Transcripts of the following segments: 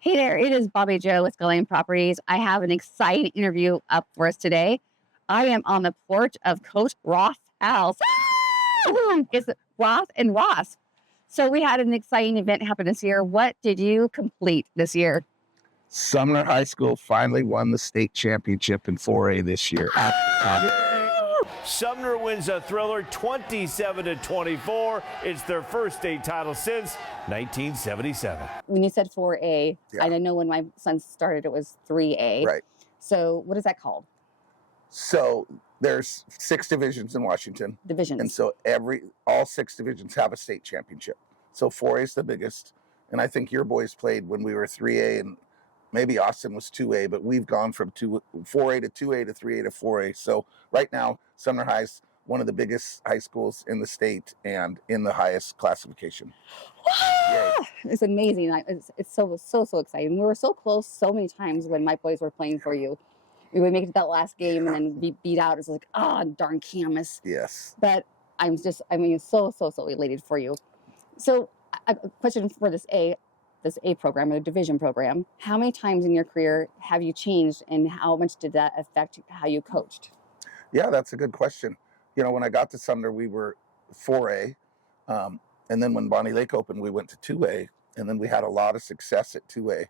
Hey there, it is Bobby Joe with Scully Properties. I have an exciting interview up for us today. I am on the porch of Coach Roth's house. It's Roth and Ross. So we had an exciting event happen this year. What did you complete this year? Sumner High School finally won the state championship in 4A this year. Sumner wins a thriller 27-24. It's their first state title since 1977. When you said 4A, Yeah. I know when my son started, it was 3A. Right. So what is that called? So there's 6 divisions in Washington. Divisions. And so all 6 divisions have a state championship. So 4A is the biggest. And I think your boys played when we were 3A, and maybe Austin was 2A, but we've gone from 4A to 2A to 3A to 4A. So right now, Sumner High's one of the biggest high schools in the state and in the highest classification. It's amazing. It's so exciting. We were so close so many times when my boys were playing for you. We would make it to that last game and then be beat out. It's like, darn Camus. Yes. But I'm so elated for you. So a question for this A program, a division program. How many times in your career have you changed, and how much did that affect how you coached? Yeah, that's a good question. You know, when I got to Sumner, we were 4A. And then when Bonnie Lake opened, we went to 2A. And then we had a lot of success at 2A,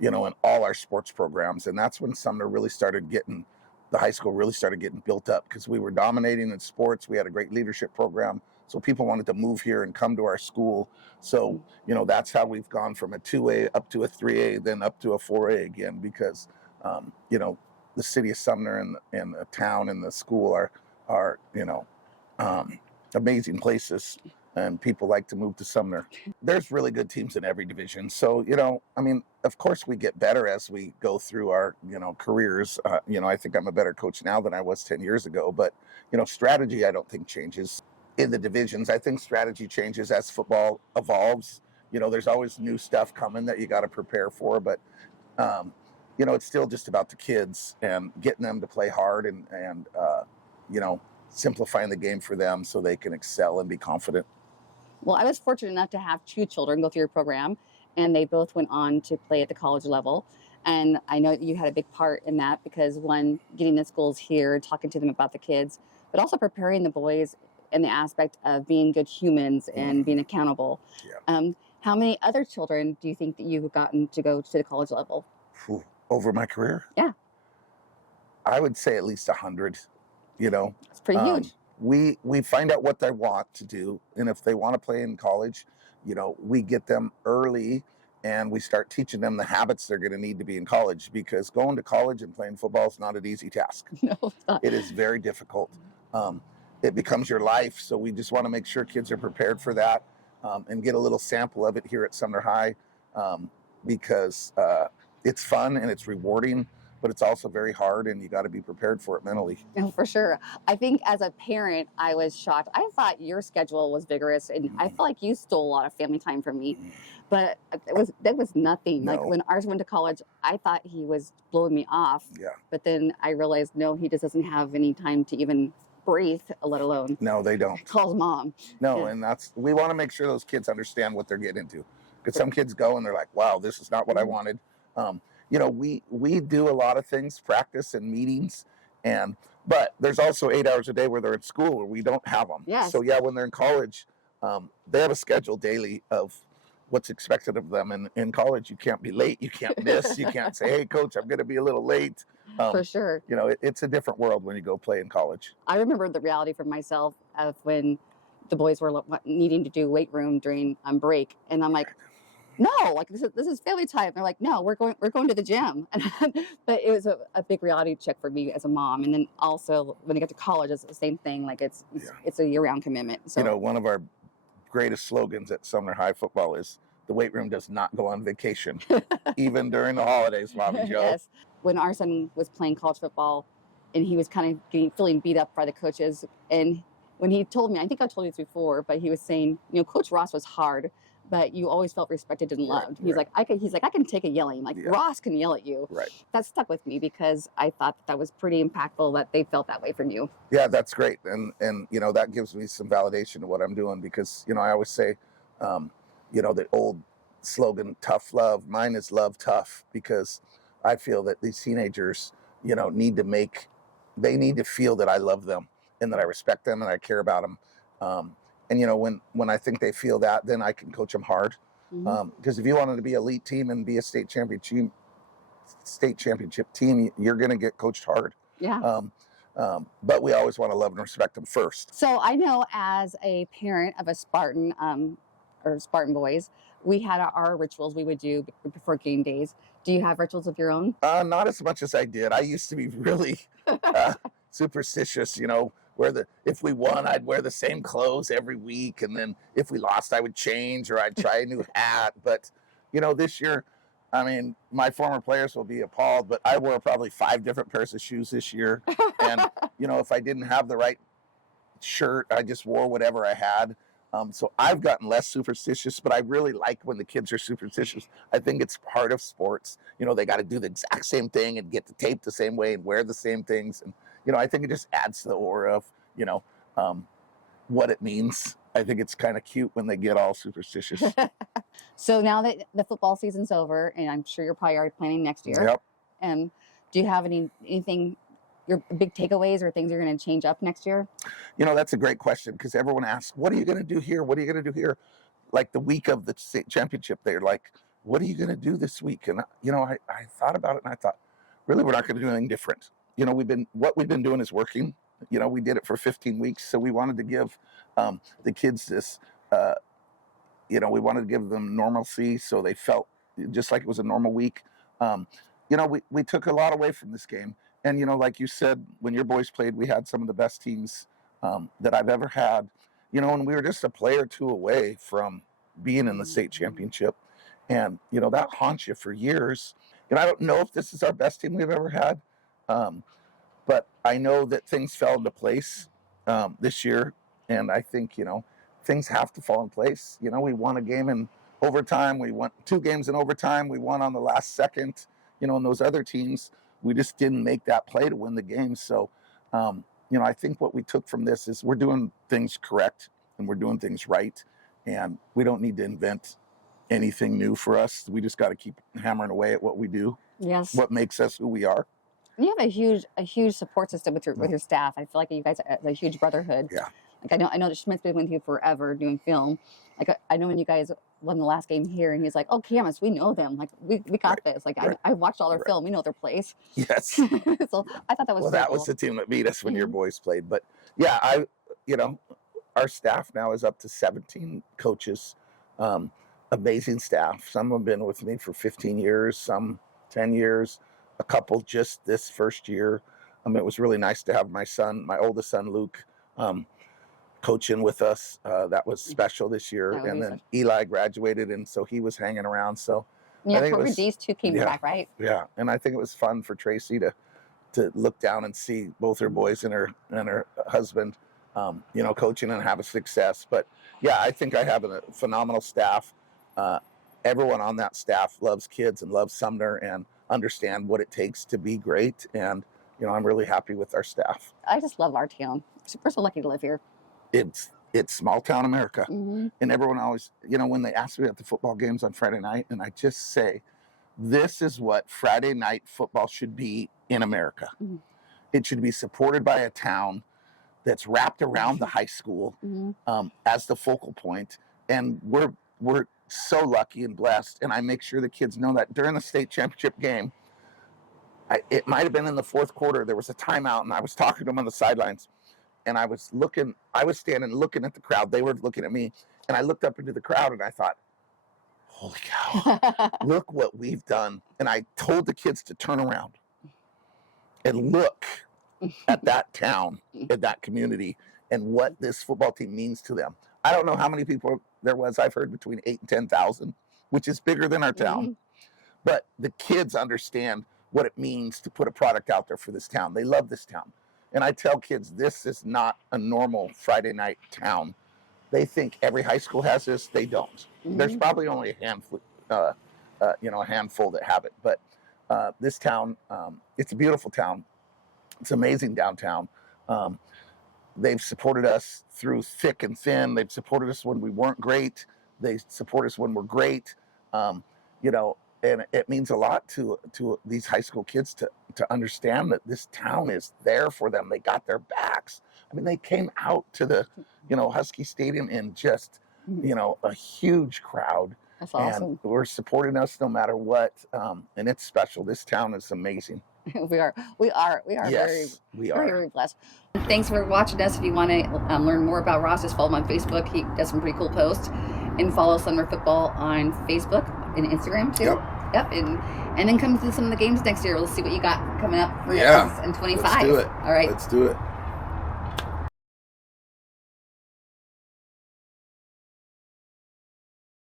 in all our sports programs. And that's when Sumner the high school really started getting built up, because we were dominating in sports. We had a great leadership program. So people wanted to move here and come to our school. So, that's how we've gone from a 2A up to a 3A, then up to a 4A again, because, the city of Sumner and the town and the school are amazing places, and people like to move to Sumner. There's really good teams in every division. So, of course we get better as we go through our, careers. I think I'm a better coach now than I was 10 years ago, but, strategy I don't think changes in the divisions. I think strategy changes as football evolves. There's always new stuff coming that you got to prepare for, but, it's still just about the kids and getting them to play hard and simplifying the game for them so they can excel and be confident. Well, I was fortunate enough to have 2 children go through your program, and they both went on to play at the college level. And I know that you had a big part in that, because one, getting the schools here, talking to them about the kids, but also preparing the boys in the aspect of being good humans and being accountable. Yeah. How many other children do you think that you've gotten to go to the college level? Over my career? Yeah. I would say at least 100. It's pretty huge. We find out what they want to do, and if they want to play in college, we get them early, and we start teaching them the habits they're going to need to be in college, because going to college and playing football is not an easy task. No, it's not. It is very difficult. It becomes your life, so we just want to make sure kids are prepared for that, and get a little sample of it here at Sumner High, because it's fun and it's rewarding, but it's also very hard, and you got to be prepared for it mentally. No, for sure. I think as a parent, I was shocked. I thought your schedule was vigorous, and I felt like you stole a lot of family time from me. But that was nothing. No. Like when ours went to college, I thought he was blowing me off. Yeah. But then I realized, no, he just doesn't have any time to even breathe, let alone No, they don't. calls mom. No, Yeah. and we want to make sure those kids understand what they're getting into, because some kids go and they're like, wow, this is not what I wanted. We do a lot of things, practice and meetings, but there's also 8 hours a day where they're at school where we don't have them. Yes. So when they're in college, they have a schedule daily of what's expected of them. In college, you can't be late, you can't miss, you can't say, hey, coach, I'm going to be a little late. For sure. It's a different world when you go play in college. I remember the reality for myself of when the boys were needing to do weight room during break, and I'm like, no, like this is family time. They're like, no, we're going to the gym. But it was a big reality check for me as a mom. And then also when they get to college, it's the same thing. Like it's a year-round commitment. So One of our greatest slogans at Sumner High football is, the weight room does not go on vacation, even during the holidays, Bobby Joe. Yes. When our son was playing college football, and he was kind of feeling beat up by the coaches, and when he told me, I think I told you this before, but he was saying, Coach Ross was hard, but you always felt respected and loved. He's like, I can take a yelling. Like Ross can yell at you. Right. That stuck with me, because I thought that was pretty impactful that they felt that way from you. Yeah, that's great. And that gives me some validation of what I'm doing, because, I always say, the old slogan, tough love. Mine is love tough, because I feel that these teenagers, need to feel that I love them and that I respect them and I care about them. And when I think they feel that, then I can coach them hard. Because if you wanted to be elite team and be a state championship team, you're going to get coached hard. Yeah. But we always want to love and respect them first. So I know, as a parent of a Spartan, or Spartan boys, we had our rituals we would do before game days. Do you have rituals of your own? Not as much as I did. I used to be really superstitious, if we won, I'd wear the same clothes every week. And then if we lost, I would change, or I'd try a new hat. But, this year, my former players will be appalled, but I wore probably 5 different pairs of shoes this year. And, if I didn't have the right shirt, I just wore whatever I had. So I've gotten less superstitious, but I really like when the kids are superstitious. I think it's part of sports. They got to do the exact same thing and get the tape the same way and wear the same things. And, I think it just adds to the aura of, what it means. I think it's kind of cute when they get all superstitious. So now that the football season's over, and I'm sure you're probably already planning next year. Yep. Do you have anything, your big takeaways or things you're going to change up next year? That's a great question, because everyone asks, what are you going to do here? What are you going to do here? Like the week of the state championship, they're like, what are you going to do this week? And, I thought about it, and I thought, really, we're not going to do anything different. What we've been doing is working. We did it for 15 weeks. So we wanted to give the kids this, we wanted to give them normalcy, so they felt just like it was a normal week. We took a lot away from this game. And, like you said, when your boys played, we had some of the best teams that I've ever had, and we were just a play or two away from being in the state championship. And, that haunts you for years. And I don't know if this is our best team we've ever had. But I know that things fell into place this year. And I think, things have to fall in place. We won a game in overtime. We won 2 games in overtime. We won on the last second, and those other teams, we just didn't make that play to win the game. So, I think what we took from this is we're doing things correct and we're doing things right. And we don't need to invent anything new for us. We just got to keep hammering away at what we do. Yes. What makes us who we are. You have a huge support system with your staff. I feel like you guys are a huge brotherhood. Yeah. Like I know that Schmidt's been with you forever doing film. Like I know when you guys won the last game here, and he's like, "Oh, Camus, we know them. Like we got this. Like I watched all their film. We know their place." Yes. So I thought that was that cool. was the team that beat us when your boys played. But yeah, our staff now is up to 17 coaches. Amazing staff. Some have been with me for 15 years, some 10 years, a couple just this first year. It was really nice to have my oldest son, Luke, coaching with us. That was special this year. And then Eli graduated, and so he was hanging around. So yeah, Corbett D's too came back, right? Yeah, and I think it was fun for Tracy to look down and see both her boys and her husband, coaching and have a success. But yeah, I think I have a phenomenal staff. Everyone on that staff loves kids and loves Sumner and understand what it takes to be great. And, I'm really happy with our staff. I just love our town. We're so lucky to live here. It's small town America. Mm-hmm. And everyone always, when they ask me at the football games on Friday night, and I just say, this is what Friday night football should be in America. Mm-hmm. It should be supported by a town that's wrapped around the high school as the focal point. And we're so lucky and blessed. And I make sure the kids know that during the state championship game, it might have been in the fourth quarter, there was a timeout, and I was talking to them on the sidelines. And I was standing looking at the crowd. They were looking at me. And I looked up into the crowd and I thought, holy cow, look what we've done. And I told the kids to turn around and look at that town, at that community, and what this football team means to them. I don't know how many people there was. I've heard between 8,000 and 10,000, which is bigger than our town. Mm-hmm. But the kids understand what it means to put a product out there for this town. They love this town. And I tell kids, this is not a normal Friday night town. They think every high school has this. They don't. Mm-hmm. There's probably only a handful, a handful that have it. But this town, it's a beautiful town. It's amazing downtown. They've supported us through thick and thin. They've supported us when we weren't great. They support us when we're great. You know, and it means a lot to these high school kids to understand that this town is there for them. They got their backs. I mean, they came out to the, you know, Husky Stadium in just, you know, a huge crowd. That's awesome. And we're supporting us no matter what. And it's special. This town is amazing. we are Yes, we are. very blessed. Thanks for watching us. If you want to learn more about Ross, just follow him on Facebook. He does some pretty cool posts. And follow Sumner Football on Facebook and Instagram too. Yep. And then come to some of the games next year. We'll see what you got coming up for us in 25. Let's do it. All right. Let's do it.